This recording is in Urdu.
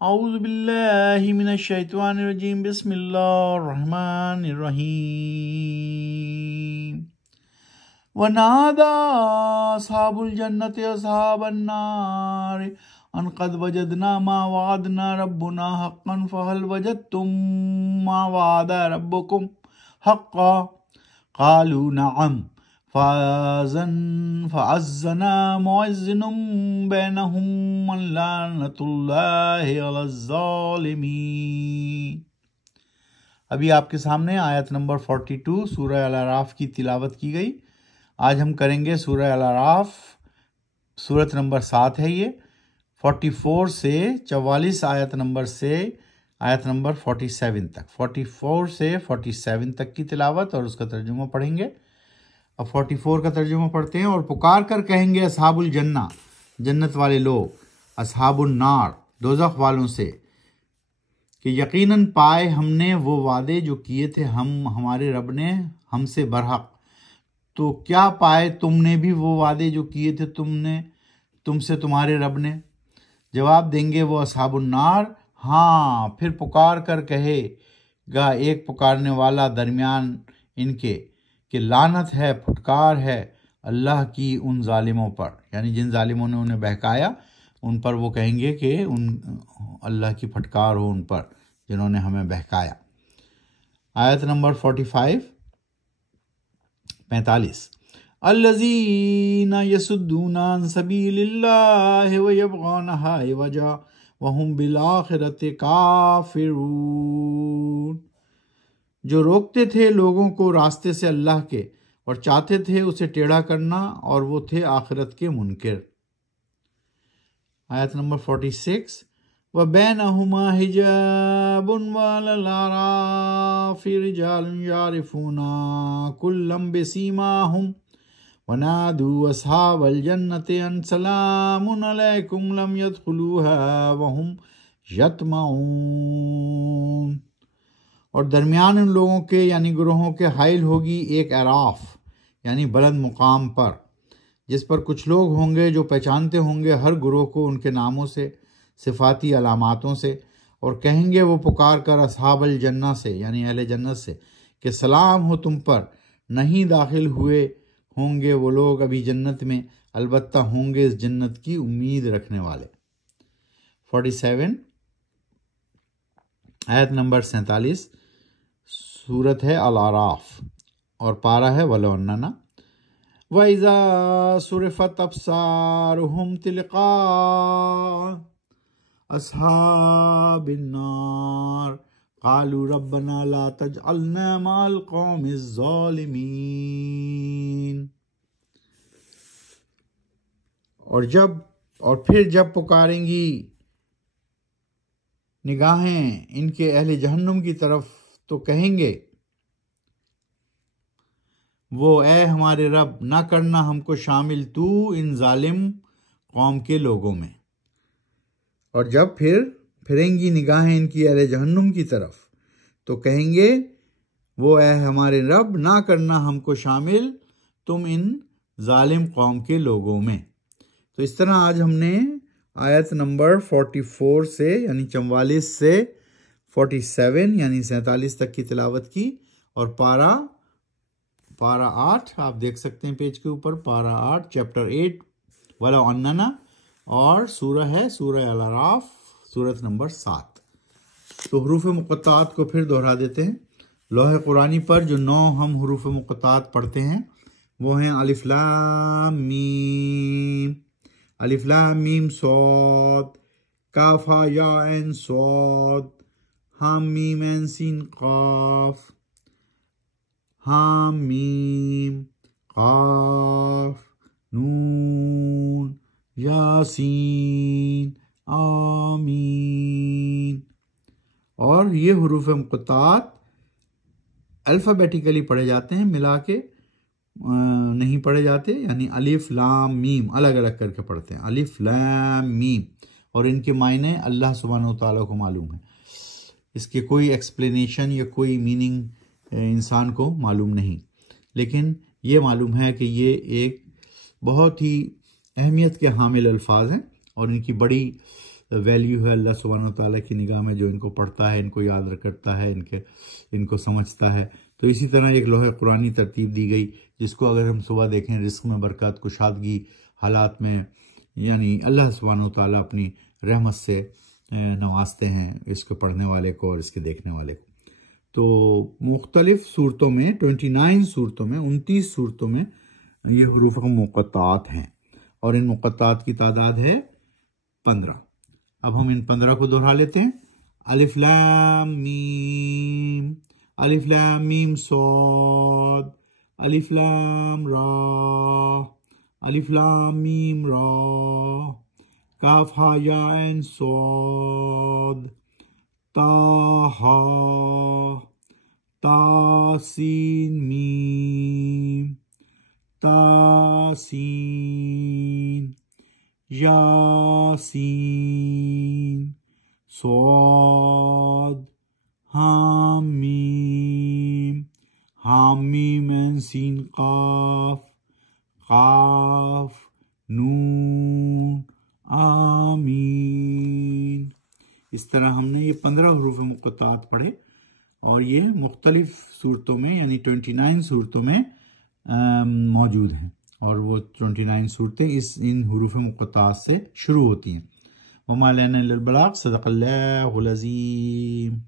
اعوذ باللہ من الشیطان الرجیم بسم اللہ الرحمن الرحیم ونادى أصحاب الجنة أصحاب النار أن قد وجدنا ما وعدنا ربنا حقا فهل وجدتم ما وعد ربكم حقا قالوا نعم فأذن مؤذن بينهم لعنة الله على الظالمين۔ ابھی آپ کے سامنے آیت نمبر 42 سورہ الاعراف کی تلاوت کی گئی۔ آج ہم کریں گے سورہ الاعراف، سورت نمبر 7 ہے یہ، 44 سے 44 آیت نمبر سے آیت نمبر 47 تک، 44 سے 47 تک کی تلاوت اور اس کا ترجمہ پڑھیں گے۔ اب 44 کا ترجمہ پڑھتے ہیں۔ اور پکار کر کہیں گے اصحاب الجنہ، جنت والے لوگ، اصحاب النار، دوزخ والوں سے، کہ یقیناً پائے ہم نے وہ وعدے جو کیے تھے ہمارے رب نے ہم سے برحق۔ تو کیا پائے تم نے بھی وہ وعدے جو کیے تھے تم سے تمہارے رب نے؟ جواب دیں گے وہ اصحاب النار، ہاں۔ پھر پکار کر کہے گا ایک پکارنے والا درمیان ان کے کہ لعنت ہے، پھٹکار ہے اللہ کی ان ظالموں پر، یعنی جن ظالموں نے انہیں بہکایا ان پر وہ کہیں گے کہ اللہ کی پھٹکار ہو ان پر جنہوں نے ہمیں بہکایا۔ آیت نمبر 45 الذین یصدون عن سبیل اللہ ویبغونہا عوجا وہم بالآخرۃ کافرون، جو روکتے تھے لوگوں کو راستے سے اللہ کے اور چاہتے تھے اسے ٹیڑھا کرنا، اور وہ تھے آخرت کے منکر۔ آیت نمبر 46 وَبَيْنَهُمَا حِجَابٌ وَعَلَى الْأَعْرَافِ رِجَالٌ يَعْرِفُونَ كُلًّا بِسِيمَاهُمْ وَنَادُوا أَصْحَابَ الْجَنَّةِ أَنْ سَلَامٌ عَلَيْكُمْ لَمْ يَدْخُلُوهَا وَهُمْ يَطْمَعُونَ، اور درمیان ان لوگوں کے یعنی گروہوں کے حائل ہوگی ایک اعراف یعنی بلند مقام پر، جس پر کچھ لوگ ہوں گے جو پہچانتے ہوں گے ہر گروہ کو ان کے ناموں سے، صفاتی علاماتوں سے، اور کہیں گے وہ پکار کر اصحاب الجنہ سے یعنی اہل جنت سے کہ سلام ہو تم پر، نہیں داخل ہوئے ہوں گے وہ لوگ ابھی جنت میں، البتہ ہوں گے اس جنت کی امید رکھنے والے۔ 47 آیت نمبر 47 سورت ہے الاعراف اور پارہ ہے وَلَوْ أَنَّنَا وَإِذَا صُرِفَتْ أَبْصَارُهُمْ تِلْقَاءَ أَصْحَابِ النَّارِ قَالُوا رَبَّنَا لَا تَجْعَلْنَا مَعَ الْقَوْمِ الظَّالِمِينَ۔ اور پھر جب پکاریں گی نگاہیں ان کے اہل جہنم کی طرف تو کہیں گے وہ اے ہمارے رب، نہ کرنا ہم کو شامل تو ان ظالم قوم کے لوگوں میں۔ اور جب پھریں گی نگاہیں ان کی اہل جہنم کی طرف تو کہیں گے وہ اے ہمارے رب، نہ کرنا ہم کو شامل تم ان ظالم قوم کے لوگوں میں۔ تو اس طرح آج ہم نے آیت نمبر 44 سے یعنی 44 سے 47 یعنی 47 تک کی تلاوت کی، اور پارہ 8 آپ دیکھ سکتے ہیں پیج کے اوپر، پارہ 8 چیپٹر 8 وَلَوْ أَنَّنَا، اور سورہ ہے سورہ الاعراف سورت نمبر 7۔ تو حروف مقطعات کو پھر دہرا دیتے ہیں۔ لوح قرآنی پر جو 9 ہم حروف مقطعات پڑھتے ہیں وہ ہیں الف لام میم، الف لام میم صاد، کاف ہا یا عین صاد، حام میم عین سین قاف، حام میم قاف نون یاسین آمین۔ اور یہ حروف مقطعات الفابیٹیکلی پڑھے جاتے ہیں، ملا کے نہیں پڑھے جاتے، یعنی الف لام میم الگ الگ کر کے پڑھتے ہیں، الف لام میم، اور ان کے معنی اللہ سبحانہ وتعالیٰ کو معلوم ہے، اس کے کوئی ایکسپلینیشن یا کوئی میننگ انسان کو معلوم نہیں، لیکن یہ معلوم ہے کہ یہ ایک بہت ہی اہمیت کے حامل الفاظ ہیں اور ان کی بڑی ویلیو ہے اللہ سبحانہ تعالیٰ کی نگاہ میں، جو ان کو پڑھتا ہے، ان کو یاد کرتا ہے، ان کو سمجھتا ہے. تو اسی طرح ایک لوح قرآنی ترتیب دی گئی، جس کو اگر ہم صبح دیکھیں، رزق میں برکات، کشادگی حالات میں، یعنی اللہ سبحانہ تعالیٰ اپنی رحمت سے نوازتے ہیں اس کو پڑھنے والے کو اور اس کے دیکھنے والے کو. تو مختلف صورتوں میں 29 صورتوں میں 29 صورتوں میں یہ حروف مقطعات ہیں، اور ان مقطعات کی تعداد ہے 15. اب ہم ان 15 کو دہرا لیتے ہیں. الف لام میم، الف لام میم صاد، الف لام را، الف لام میم را، کاف ہا یا عین صاد، تا ہا، تا سین میم، تا سین، یاسین، صاد، حامیم، حامیم عین سین قاف، قاف نون، آمین. اس طرح ہم نے یہ 15 حروف مقطعات پڑھے، اور یہ مختلف صورتوں میں یعنی 29 صورتوں میں موجود ہیں، اور وہ 29 صورتیں ان حروف مقطعات سے شروع ہوتی ہیں. وما لنا الا البلاغ. صدق اللہ العظیم.